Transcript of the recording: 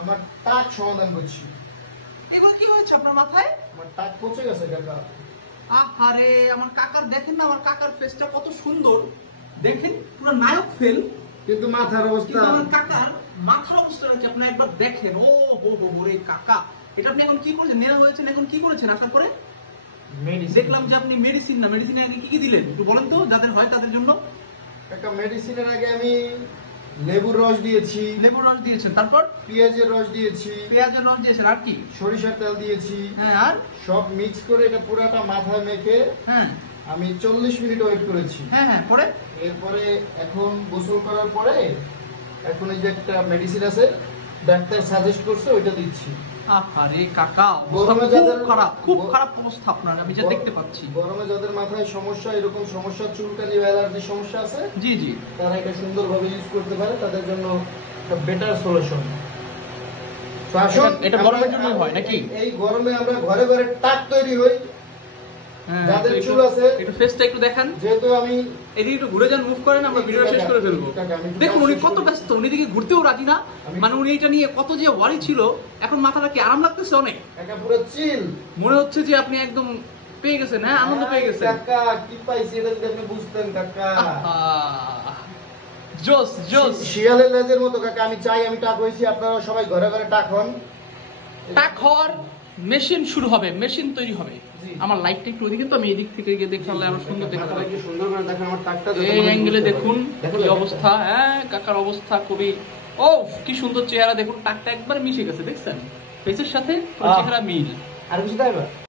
আমার টাক সমাধান করছি। এগুলো কি হয়েছে আপনার মাথায়? আমার টাক পচে গেছে কাকা। আহারে, আমার কাকার দেখেন না, আমার কাকার ফেসটা কত সুন্দর, দেখেন পুরো নায়ক ফেল, কিন্তু মাথার অবস্থা, আমার কাকার মাথার অবস্থাটা কি আপনি একবার দেখেন। ও হো হো রে কাকা, এটা আপনি এখন কি করেছেন? নেড়া হয়েছেন, এখন কি করেছেন? আসার পরে দেখলাম যে আপনি মেডিসিন না, মেডিসিনে আগে কি কি দিলেন একটু বলেন তো, যাদের হয় তাদের জন্য। একটা মেডিসিনের আগে আমি লেবুর রস দিয়েছি, লেবুর রস দিয়েছেন, তারপর পেঁয়াজের রস দিয়েছি, পেঁয়াজের রস দিয়েছেন, আর কি? সরিষার তেল দিয়েছি। হ্যাঁ, আর সব মিক্স করে এটা পুরাটা মাথায় মেখে হ্যাঁ আমি 40 মিনিট ওয়েট করেছি। হ্যাঁ হ্যাঁ, পরে এরপরে এখন গোসল করার পরে এখন এই যে একটা মেডিসিন আছে ডাক্তার সাজেস্ট করছে ওইটা দিচ্ছি। আরে কাকা, গরমে খুব খারাপ অবস্থা আপনার, আমি যা দেখতে পাচ্ছি। গরমে যাদের মাথায় সমস্যা, এরকম সমস্যা, চুলকানি বা অ্যালার্জির সমস্যা আছে, জি জি, তারা এটা সুন্দরভাবে ইউজ করতে পারে, তাদের জন্য একটা বেটার সলিউশন। এটা গরমের জন্য হয় নাকি? এই গরমে আমরা ঘরে ঘরে টাক তৈরি হই, যাদের চুল আছে একটু ফেসটা একটু দেখান। যেহেতু আমি এদিকে একটু ঘুরে যান, মুভ করেন, আমরা ভিডিওটা শেষ করে ফেলবো। দেখুন উনি কত ব্যস্ত, উনি দিকে ঘুরতেও রাজি না, মানে উনি এটা নিয়ে কত যে ওয়ারি ছিল। এখন মাথাটা কি আরাম লাগতেছে? অনেক একটা পুরো চিল মনে হচ্ছে যে আপনি একদম পেয়ে গেছেন। হ্যাঁ, আনন্দ পেয়ে গেছেন কাকা। কি পাইছি এটা যদি আপনি বুঝতেন কাকা। জোস জোস, শিয়ালের লেজের মতো কাকা। আমি চাই আমি টাক হইছি, আপনারা সবাই ঘরে ঘরে টাক হন। টাক হওয়ার মেশিন শুরু হবে, মেশিন তৈরি হবে। আমার লাইটটা একটু ওইদিকে, তো আমি এদিক থেকে গিয়ে দেখলে আরো সুন্দর দেখা যাবে। সুন্দর করে দেখেন আমার টাকটা, এই অ্যাঙ্গেলে দেখুন কি অবস্থা। হ্যাঁ, কাকার অবস্থা খুবই, ও কি সুন্দর চেহারা, দেখুন টাকটা একবার মিশে গেছে, দেখছেন ফেসের সাথে চেহারা মিল। আর কিছু তাই